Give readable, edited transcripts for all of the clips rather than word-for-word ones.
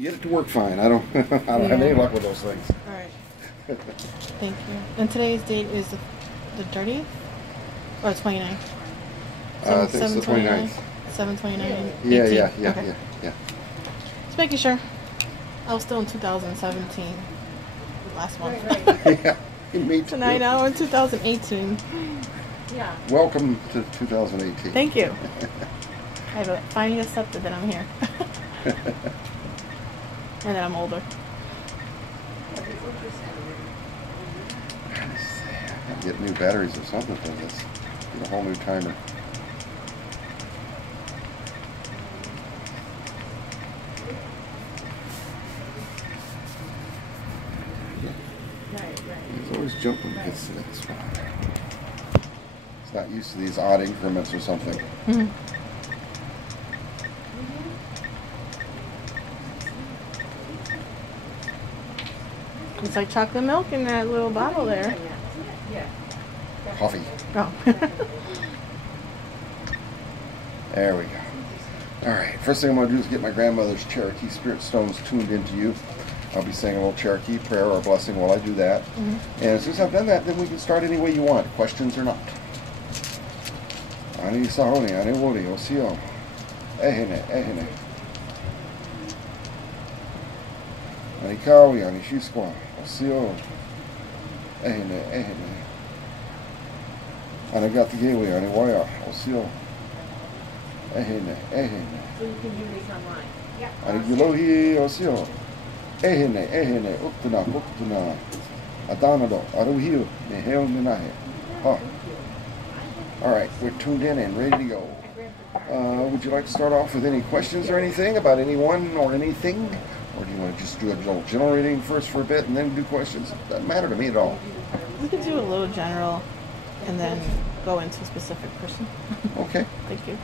Get it to work fine. I don't have any luck with those things. All right. Thank you. And today's date is the 30th? Or 29th? I think it's the 29th. 7/29. Yeah. Okay. Just making sure. I was still in 2017 last month. Yeah, me too. Tonight now in 2018. Yeah. Welcome to 2018. Thank you. I have finally accepted that I'm here. And that I'm older. Get new batteries or something for this. Get a whole new timer. He's always jumping gets to that spot. It's not used to these odd increments or something. Mm-hmm. It's like chocolate milk in that little bottle there. Coffee. Oh. There we go. Alright, first thing I'm going to do is get my grandmother's Cherokee Spirit Stones tuned into you. I'll be saying a little Cherokee prayer or blessing while I do that. Mm-hmm. And as soon as I've done that, then we can start any way you want, questions or not. Ani Sahoni, Ani Wodi, Osio. Ehene, Ehene. Ani Kawi, Ani Shiskwa, Osio. Ehene, Ehene. Ani Gatigewi, Ani Waya, Osio. Ehene, Ehene. So you can do these online. Yeah. Ani Gilohi, Osio. Ehene, Ehene, Uktuna, Uktuna. Adanado, Aruhiu, Neheo Minahe. Oh. Alright, we're tuned in and ready to go. Would you like to start off with any questions or anything about anyone or anything? Or do you want to just do a little general reading first for a bit and then do questions? Doesn't matter to me at all. We could do a little general and then go into a specific person. Okay. Thank you.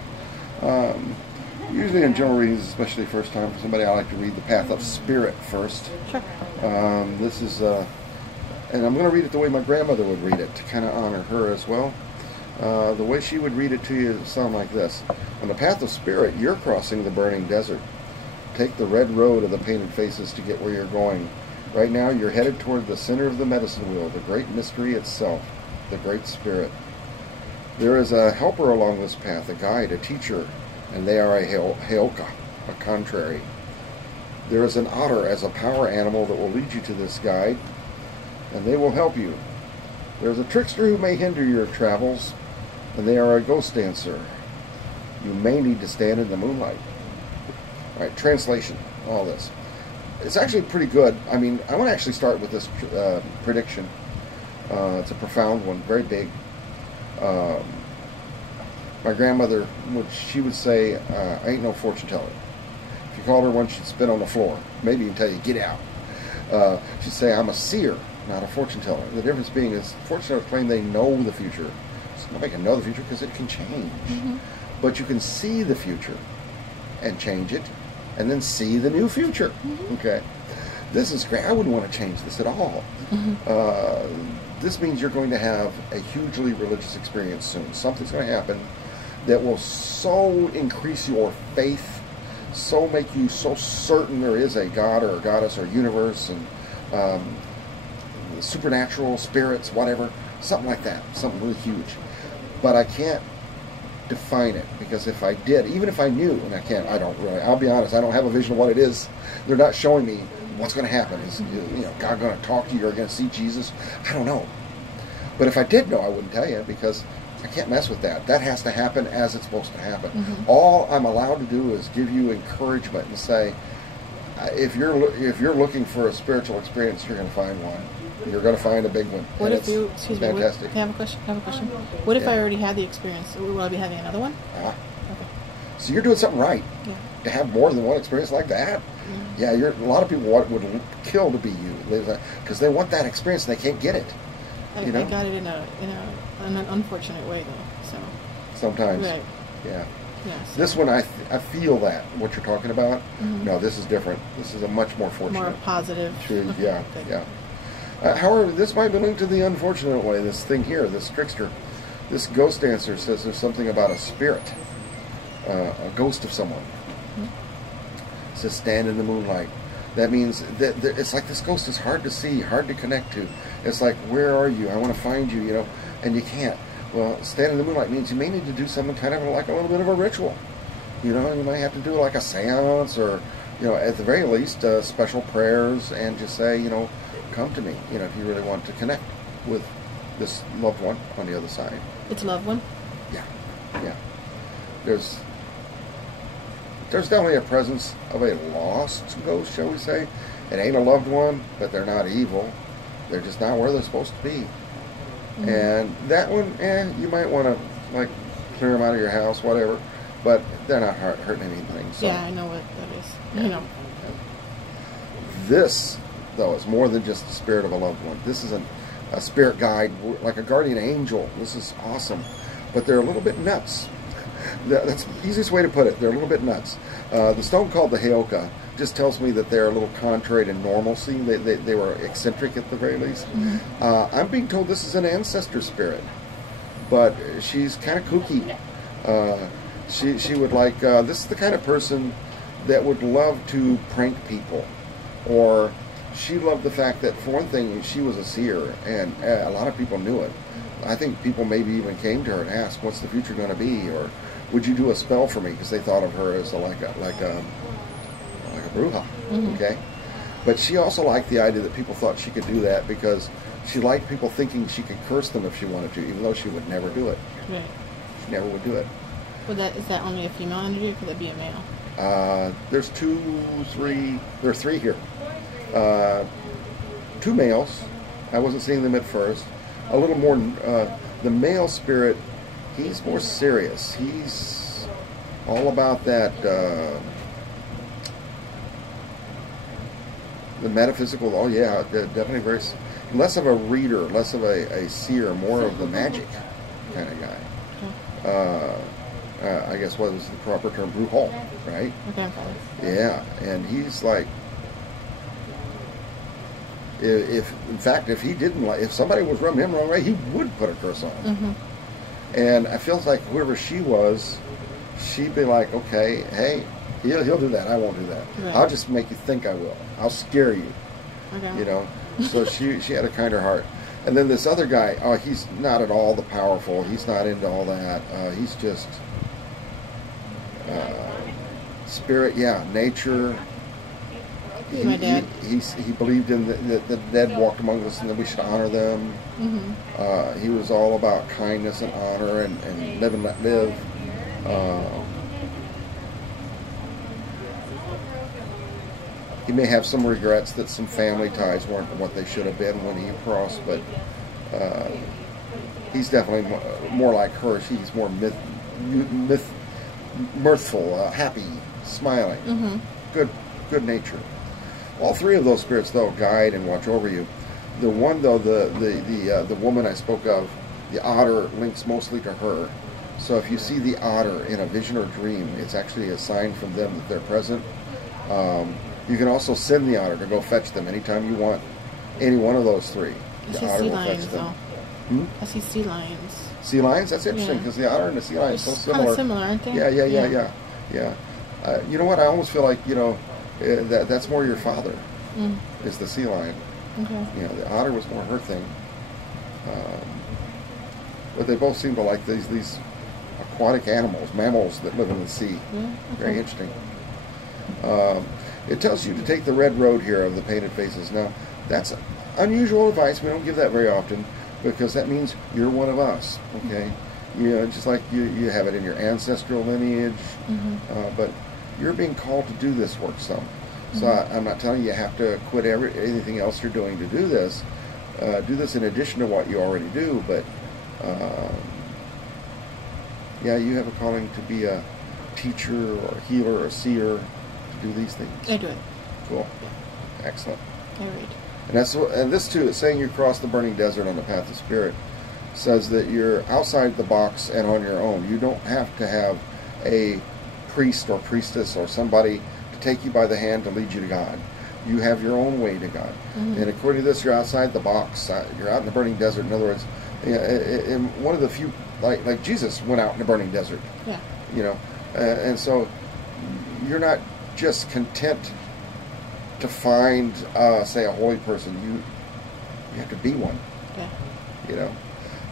Usually in general readings, especially first time for somebody, I like to read the Path of Spirit first. Sure. This is, and I'm going to read it the way my grandmother would read it to kind of honor her as well. The way she would read it to you would sound like this. On the path of spirit, you're crossing the burning desert. Take the red road of the painted faces to get where you're going. Right now, you're headed toward the center of the medicine wheel, the great mystery itself, the great spirit. There is a helper along this path, a guide, a teacher, and they are a heoka, a contrary. There is an otter as a power animal that will lead you to this guide, and they will help you. There is a trickster who may hinder your travels, and they are a ghost dancer. You may need to stand in the moonlight. All right, translation, all this. It's actually pretty good. I mean, I want to actually start with this prediction. It's a profound one, very big. My grandmother, she would say, I ain't no fortune teller. If you called her one, she'd spit on the floor. Maybe even tell you, get out. She'd say, I'm a seer, not a fortune teller. The difference being is fortune tellers claim they know the future. So nobody can know the future because it can change. Mm-hmm. But you can see the future and change it, and then see the new future. Mm-hmm. Okay, this is great. I wouldn't want to change this at all. Mm-hmm. This means you're going to have a hugely religious experience soon. Something's going to happen that will so increase your faith, so make you so certain there is a God or a goddess or universe and supernatural spirits, whatever, something like that, something really huge. But I can't define it, because if I did, even if I knew, and I don't really, I'll be honest, I don't have a vision of what it is. They're not showing me what's going to happen. Is God going to talk to you, or going to see Jesus? I don't know. But if I did know, I wouldn't tell you, because I can't mess with that. That has to happen as it's supposed to happen. Mm-hmm. All I'm allowed to do is give you encouragement and say, if you're looking for a spiritual experience, you're going to find one. You're going to find a big one. What if you? Excuse me. Fantastic. I have a question. What if I already had the experience? Will I be having another one? Okay. So So you're doing something right. Yeah. To have more than one experience like that. Mm-hmm. Yeah, a lot of people would kill to be you because they want that experience and they can't get it. I got it in an unfortunate way though. So sometimes, right. Yeah. Yes. This one, I feel that what you're talking about. Mm-hmm. No, this is different. This is a much more fortunate. More positive. Yeah, yeah. However, this might be linked to the unfortunate way. This thing here, this trickster, this ghost dancer says there's something about a spirit, a ghost of someone. Mm-hmm. It says stand in the moonlight. That means that it's like this ghost is hard to see, hard to connect to. It's like, where are you? I want to find you, and you can't. Well, stand in the moonlight means you may need to do something kind of like a little bit of a ritual. You might have to do like a seance or, at the very least, special prayers and just say, come to me, if you really want to connect with this loved one on the other side. It's a loved one? Yeah. There's definitely a presence of a lost ghost, shall we say. It ain't a loved one, but they're not evil. They're just not where they're supposed to be. Mm-hmm. And that one, you might want to, like, clear them out of your house, whatever. But they're not hurting anything. So. Yeah, I know what that is. Yeah. This, though, is more than just the spirit of a loved one. This is a spirit guide, like a guardian angel. This is awesome. But they're a little bit nuts. That's the easiest way to put it. They're a little bit nuts. The stone called the Heoka just tells me that they're a little contrary to normalcy. They were eccentric at the very least. Mm-hmm. I'm being told this is an ancestor spirit, but she's kind of kooky. She would like, this is the kind of person that would love to prank people, or she loved the fact that, for one thing, she was a seer, and a lot of people knew it. I think people maybe even came to her and asked, what's the future going to be, or would you do a spell for me, because they thought of her as like a bruja, mm-hmm. Okay? But she also liked the idea that people thought she could do that because she liked people thinking she could curse them if she wanted to, even though she would never do it. Right. She never would do it. Well, is that only a female energy, or could it be a male? There's there are three here. Two males. I wasn't seeing them at first. A little more, the male spirit, he's more serious. He's all about that, the metaphysical. Oh yeah, definitely very, less of a reader, less of a seer, more of the magic kind of guy. Okay. I guess what was the proper term? Bruhal, right? Okay. Yeah, and he's like, if somebody was rubbing him the wrong way, he would put a curse on him. Mm-hmm. And I feel like whoever she was, she'd be like, okay, hey, he'll do that. I won't do that. Right. I'll just make you think I will. I'll scare you. Okay. So she had a kinder heart. And then this other guy, he's not at all the powerful. He's not into all that. He's just spirit, nature. My dad. He believed in that the dead walked among us and that we should honor them. Mm-hmm. He was all about kindness and honor and live and let live. He may have some regrets that some family ties weren't what they should have been when he crossed, but he's definitely more like her. He's more mirthful, happy, smiling, mm-hmm. good nature. All three of those spirits, though, guide and watch over you. The one, though, the woman I spoke of, the otter, links mostly to her. So if you see the otter in a vision or dream, it's actually a sign from them that they're present. You can also send the otter to go fetch them anytime you want. Any one of those three. The otter will fetch them. I see sea lions. Sea lions? That's interesting, because the otter and the sea lion are so similar. Kind of similar, aren't they? Yeah. You know what? I almost feel like, that's more your father, is the sea lion. Okay. The otter was more her thing. But they both seem to like these aquatic animals, mammals that live in the sea. Yeah, okay. Very interesting. It tells you to take the red road here of the painted faces. Now, that's unusual advice. We don't give that very often, because that means you're one of us, okay? Just like you have it in your ancestral lineage, mm-hmm. But you're being called to do this work some. So mm-hmm. I'm not telling you have to quit anything else you're doing to do this. Do this in addition to what you already do, but you have a calling to be a teacher or a healer or a seer, to do these things. I do it. Cool. Excellent. I read. And this too is saying you cross the burning desert on the path of spirit. Says that you're outside the box and on your own. You don't have to have a priest or priestess or somebody to take you by the hand to lead you to God. You have your own way to God. Mm-hmm. And according to this, you're outside the box. You're out in the burning desert. In other words, in one of the few, like Jesus went out in the burning desert. Yeah. And so you're not just content to find, say, a holy person, you have to be one. Yeah. You know.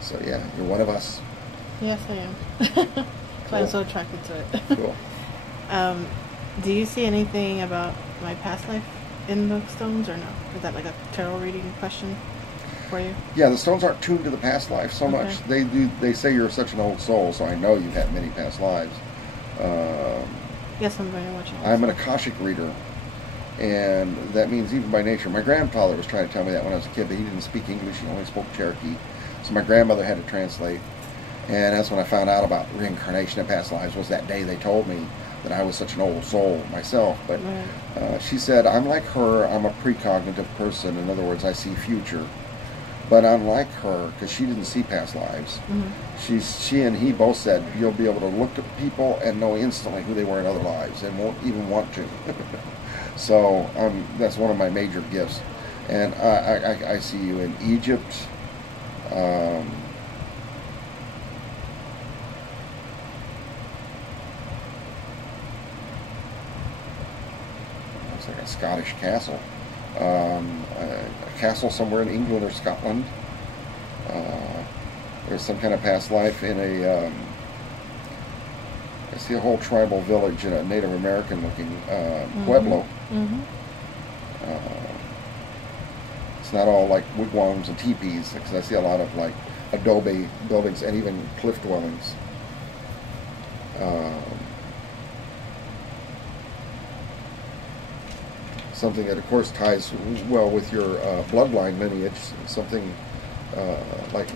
So yeah, you're one of us. Yes, I am. Cool. I'm so attracted to it. Cool. Do you see anything about my past life in the stones, or no? Is that like a tarot reading question for you? Yeah, the stones aren't tuned to the past life so much. They say you're such an old soul, so I know you've had many past lives. Yes, I'm very much. I'm an Akashic reader, and that means even by nature. My grandfather was trying to tell me that when I was a kid, but he didn't speak English. He only spoke Cherokee. So my grandmother had to translate. And that's when I found out about reincarnation and past lives, was that day they told me that I was such an old soul myself. But she said, I'm like her, I'm a precognitive person. In other words, I see future. But unlike her, because she didn't see past lives, she and he both said, you'll be able to look at people and know instantly who they were in other lives and won't even want to. So that's one of my major gifts. And I see you in Egypt. It's like a Scottish castle. A castle somewhere in England or Scotland. There's some kind of past life in a... I see a whole tribal village in a Native American looking Pueblo. It's not all like wigwams and teepees, because I see a lot of like adobe buildings and even cliff dwellings. Something that of course ties well with your bloodline lineage, something like,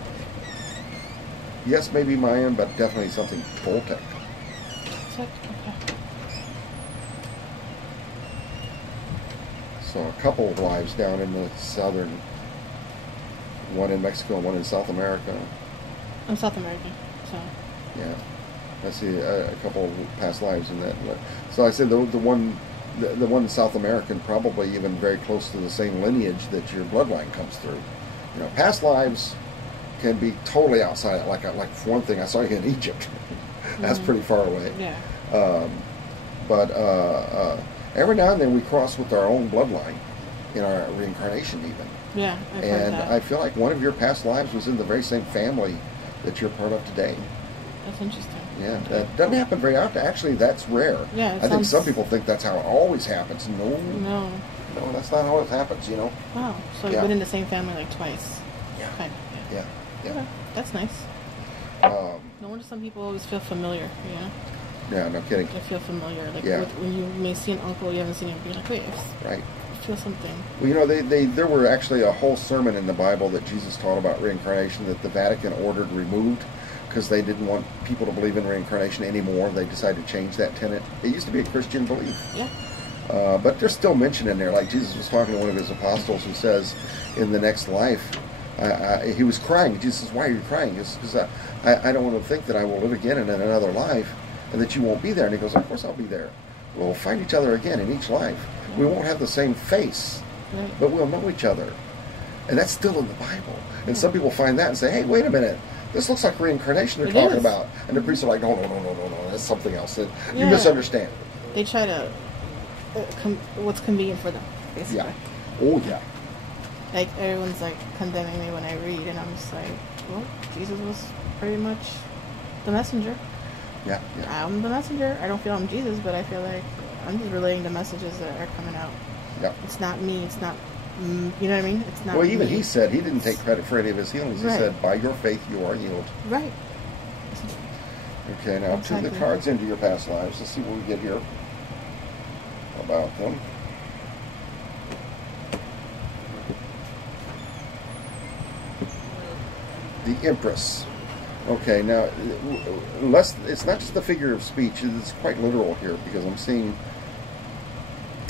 yes, maybe Mayan, but definitely something Toltec. Okay. So a couple of lives down in the southern, one in Mexico and one in South America. I'm South American, so. Yeah, I see a couple of past lives in that. So I said the one in South American, probably even very close to the same lineage that your bloodline comes through. You know, past lives can be totally outside. Like for one thing, I saw you in Egypt. That's pretty far away. Yeah. But every now and then we cross with our own bloodline in our reincarnation even. Yeah, I've heard And that. I feel like one of your past lives was in the very same family that you're part of today. That's interesting. Yeah, that doesn't happen very often. Actually, that's rare. Yeah, I think some people think that's how it always happens. No, that's not how it happens, you know. Wow, so you've been in the same family like twice. Yeah. Kind of, Yeah. Okay, that's nice. Um, No wonder some people always feel familiar, you know? yeah, no kidding. They feel familiar. Like Yeah. when you may see an uncle you haven't seen him, you're like, wait, Right. I feel something. Well, you know, there were actually a whole sermon in the Bible that Jesus taught about reincarnation that the Vatican ordered removed because they didn't want people to believe in reincarnation anymore. They decided to change that tenet. It used to be a Christian belief. Yeah. But they're still mentioned in there. Like Jesus was talking to one of his apostles who says, in the next life, he was crying. Jesus says, why are you crying? He says, because I don't want to think that I will live again in another life and that you won't be there. And he goes, of course I'll be there. We'll find each other again in each life. We won't have the same face, but we'll know each other. And that's still in the Bible. And some people find that and say, hey, wait a minute. This looks like reincarnation they're talking about. And the priests are like, no, that's something else. You misunderstand. They try to, what's convenient for them, basically. Yeah. Oh, yeah. Like, everyone's like condemning me when I read, and I'm just like, well, Jesus was pretty much the messenger. Yeah. I'm the messenger. I don't feel I'm Jesus, but I feel like I'm just relaying the messages that are coming out. Yep. It's not me. It's not, you know what I mean? It's not Well, even me. he said he didn't take credit for any of his healings. He said, by your faith you are healed. Right. Okay, now tune the cards into your past lives. Let's see what we get here about them. The Empress. Okay, now, it's not just the figure of speech. It's quite literal here because I'm seeing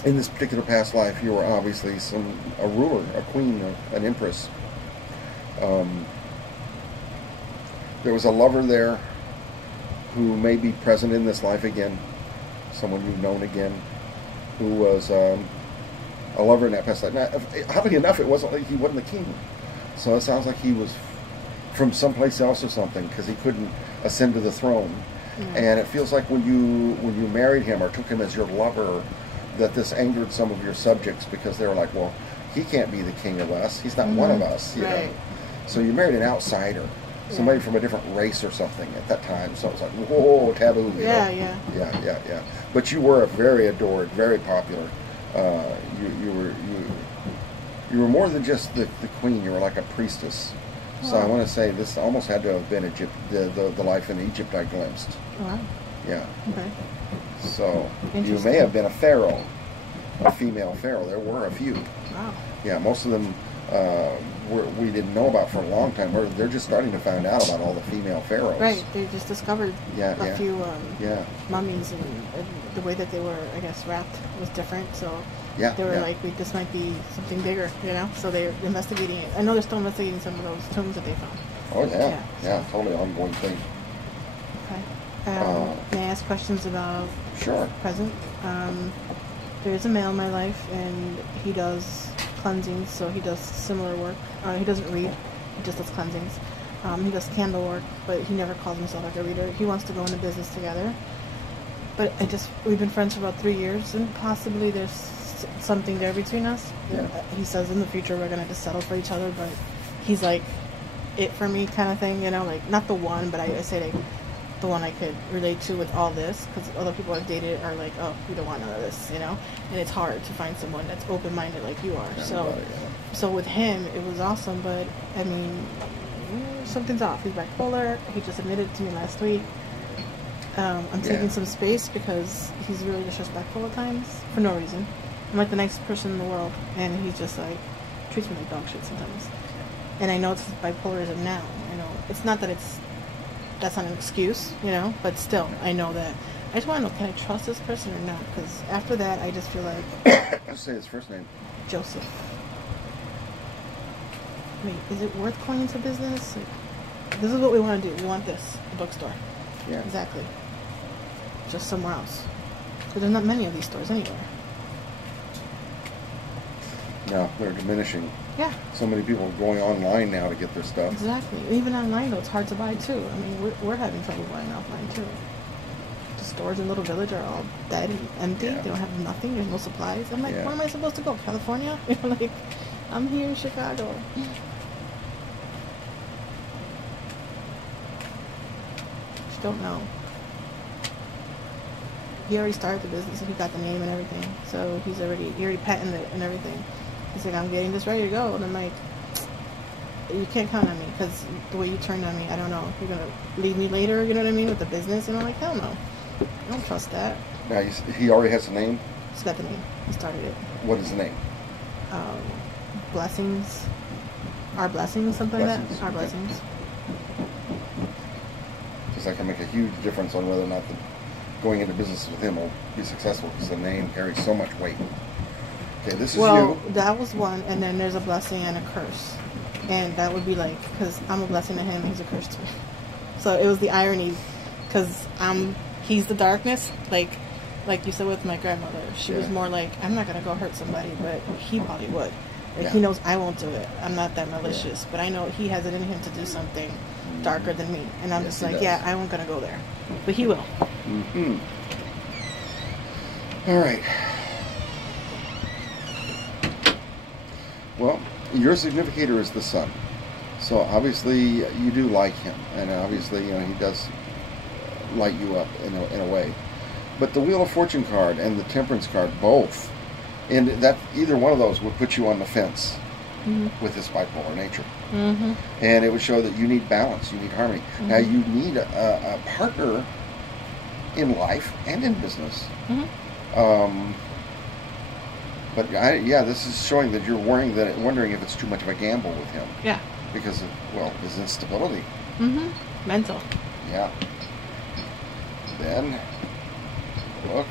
in this particular past life you were obviously a ruler, a queen, an empress. There was a lover there who may be present in this life again, someone you've known again, who was a lover in that past life. Now, oddly enough, it wasn't like he wasn't the king. So it sounds like he was from someplace else or something because he couldn't ascend to the throne. And it feels like when you married him or took him as your lover, that this angered some of your subjects because they were like, well, he can't be the king of us. He's not one of us, you know. So you married an outsider, somebody from a different race or something at that time. So it was like, whoa, taboo. You know? Yeah. But you were very adored, very popular. You were more than just the queen. You were like a priestess. So I want to say this almost had to have been Egypt, the life in Egypt I glimpsed. Wow. Yeah. Okay. So you may have been a pharaoh, a female pharaoh. There were a few. Wow. Yeah, most of them we didn't know about for a long time. They're just starting to find out about all the female pharaohs. Right. They just discovered a few mummies, and the way that they were, I guess, wrapped was different. So they were like, this might be something bigger, you know? So they're investigating it. I know they're still investigating some of those tombs that they found. Oh, yeah, totally ongoing thing. Okay. May I ask questions about present? There is a male in my life, and he does cleansings, so he does similar work. He doesn't read, he just does cleansings. He does candle work, but he never calls himself like a reader. He wants to go into business together. But we've been friends for about 3 years, and possibly there's something there between us. Yeah. He says in the future we're going to just settle for each other, but he's like it for me kind of thing, you know, like not the one, but I say like the one I could relate to with all this, because other people I've dated are like, oh, we don't want none of this, you know, and it's hard to find someone that's open-minded like you are. So with him, it was awesome, but I mean, something's off. He's bipolar. He just admitted to me last week. I'm taking some space because he's really disrespectful at times for no reason. I'm like the nicest person in the world, and he just like treats me like dog shit sometimes. And I know it's bipolarism now. I know it's not that that's not an excuse, you know, but still, I know that. I just want to know, can I trust this person or not? Because after that, I just feel like... Let's say his first name. Joseph. Wait, is it worth going into business? Like, this is what we want to do. We want this, the bookstore. Yeah. Exactly. Just somewhere else. Because there's not many of these stores anywhere. No, they're diminishing. Yeah. So many people are going online now to get their stuff. Exactly. Even online, though, it's hard to buy, too. I mean, we're having trouble buying offline, too. The stores in Little Village are all dead and empty. Yeah. They don't have nothing. There's no supplies. I'm like, Yeah. where am I supposed to go? California? You know, like, I'm here in Chicago. Just don't know. He already started the business and he got the name and everything. So he already patented it and everything. He's like, I'm getting this ready to go. And I'm like, you can't count on me because the way you turned on me, I don't know. You're going to leave me later, you know what I mean, with the business? And I'm like, hell no. I don't trust that. Now, he already has a name? He's got the name. He started it. What is the name? Blessings. Our Blessings, something like that. Our Okay. Blessings. Because that can make a huge difference on whether or not going into business with him will be successful, because the name carries so much weight. Okay, this is Well, you. that was one, and then there's a blessing and a curse. And that would be like, because I'm a blessing to him, he's a curse to me. So it was the irony, because he's the darkness, like you said with my grandmother. She was more like, I'm not going to go hurt somebody, but he probably would. Like, he knows I won't do it. I'm not that malicious, but I know he has it in him to do something darker than me. And I'm just like, yeah, I wasn't going to go there. But he will. Mm-hmm. All right. Well, your significator is the sun. So obviously you do like him. And obviously, you know, he does light you up in a way. But the Wheel of Fortune card and the Temperance card, both, and that either one of those would put you on the fence with this bipolar nature. Mm-hmm. And it would show that you need balance, you need harmony. Mm-hmm. Now, you need a partner in life and in business. Mm-hmm. But this is showing that you're wondering if it's too much of a gamble with him. Yeah. Because of, well, his instability. Mm-hmm. Mental. Yeah. Then, look.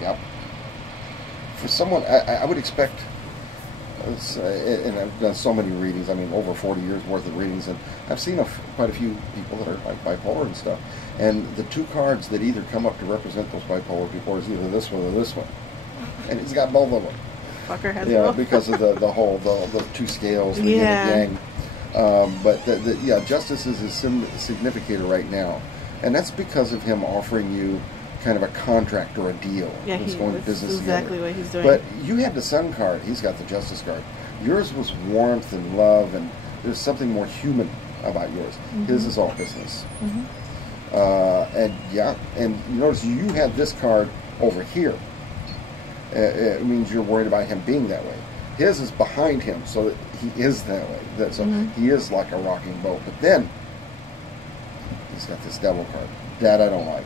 Yep. For someone, I would expect, and I've done so many readings, I mean, over 40 years worth of readings, and I've seen quite a few people that are like bipolar and stuff. And the two cards that either come up to represent those bipolar people is either this one or this one. And he's got both of them. Fucker has Yeah, both. because of the two scales, the yin and yang. But yeah, justice is his significator right now, and that's because of him offering you kind of a contract or a deal. Yeah, That's going to business exactly together. what he's doing. But you had the Sun card. He's got the Justice card. Yours was warmth and love, and there's something more human about yours. His is all business. And yeah, and you notice you had this card over here. It means you're worried about him being that way. His is behind him, so that he is that way. So he is like a rocking boat. But then he's got this Devil card. That I don't like.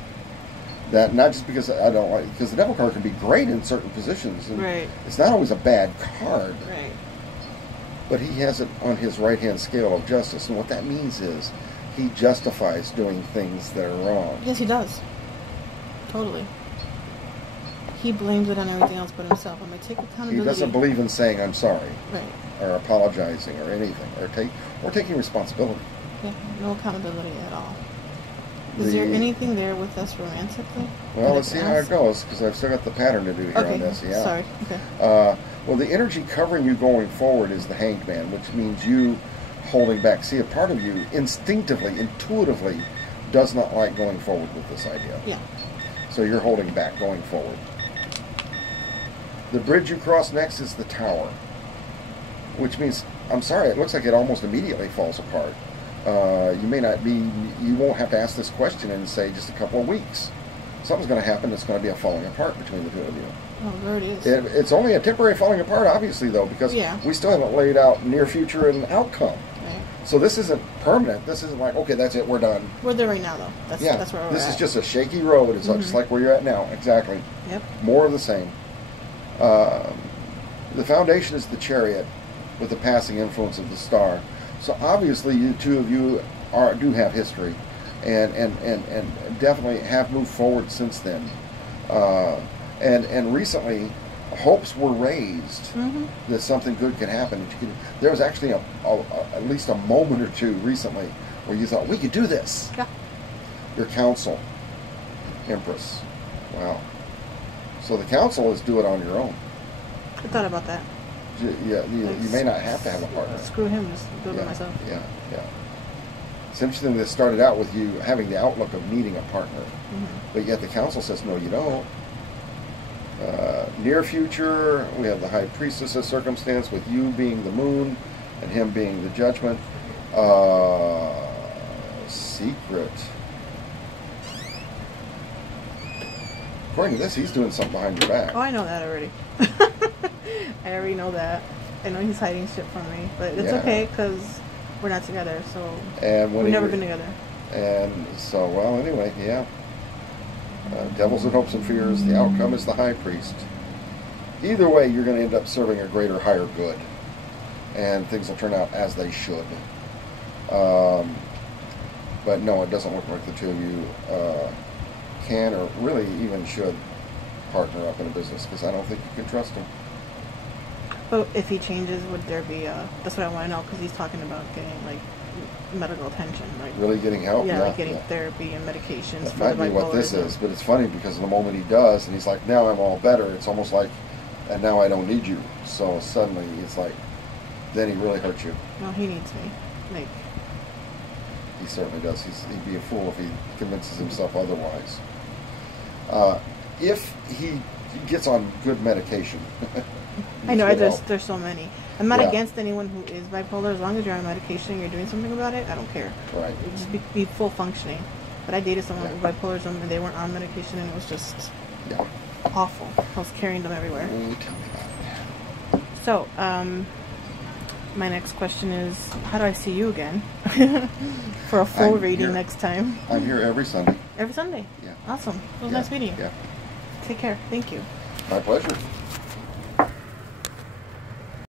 That not just because I don't like, because the Devil card can be great in certain positions. And right. It's not always a bad card. Right. But he has it on his right-hand scale of justice, and what that means is he justifies doing things that are wrong. Yes, he does. Totally. He blames it on everything else but himself. I'm going to take accountability. He doesn't believe in saying I'm sorry, right, or apologizing, or anything, or taking responsibility. Yeah, no accountability at all. Is there anything there with us romantically? Well, let's see how it goes, because I've still got the pattern to do here on this. Yeah. Sorry. Okay. Well, the energy covering you going forward is the Hanged Man, which means you holding back. See, a part of you instinctively, intuitively, does not like going forward with this idea. Yeah. So you're holding back going forward. The bridge you cross next is the Tower, which means, I'm sorry, it looks like it almost immediately falls apart. You won't have to ask this question in, say, just a couple of weeks. Something's going to happen that's going to be a falling apart between the two of you. Oh, there it is. It's only a temporary falling apart, obviously, though, because we still haven't laid out near future and outcome. Right. So this isn't permanent. This isn't like, okay, that's it, we're done. We're there right now, though. That's where we're at. This is just a shaky road. It's just like where you're at now. Exactly. Yep. More of the same. The foundation is the Chariot with the passing influence of the Star. So obviously, you two of you do have history, and definitely have moved forward since then. And recently, hopes were raised that something good could happen. There was actually at least a moment or two recently where you thought, we could do this. Yeah. Your council, Empress. Wow. So the council is do it on your own. I thought about that. You may not have to have a partner. Screw him, just do it by myself. Yeah. It's interesting that it started out with you having the outlook of needing a partner, but yet the council says, no, you don't. Near future, we have the High Priestess as circumstance, with you being the moon and him being the judgment. Secret. According to this, he's doing something behind your back. Oh, I know that already. I already know that. I know he's hiding shit from me, but it's okay because we're not together, so we've never been together. And so, well, anyway, yeah. Devils and hopes and fears. The outcome is the High Priest. Either way, you're going to end up serving a greater, higher good, and things will turn out as they should. But no, it doesn't look like the two of you can or really even should partner up in a business, because I don't think you can trust him. But if he changes, would there be that's what I want to know, because he's talking about getting like medical attention, like really getting help. Yeah, like getting therapy and medications. That might be what this is, but it's funny because the moment he does, and he's like, now I'm all better, it's almost like, and now I don't need you. So suddenly it's like, then he really hurts you. No, he needs me. Like, he certainly does. He'd be a fool if he convinces himself otherwise. If he gets on good medication. I know, there's so many. I'm not against anyone who is bipolar. As long as you're on medication and you're doing something about it, I don't care. Right. Just be full functioning. But I dated someone with bipolarism and they weren't on medication, and it was just awful. I was carrying them everywhere. Tell me about it. So, my next question is, how do I see you again? For a full reading next time. I'm here every Sunday. Every Sunday? Yeah. Awesome. It was nice meeting you. Yeah. Take care. Thank you. My pleasure.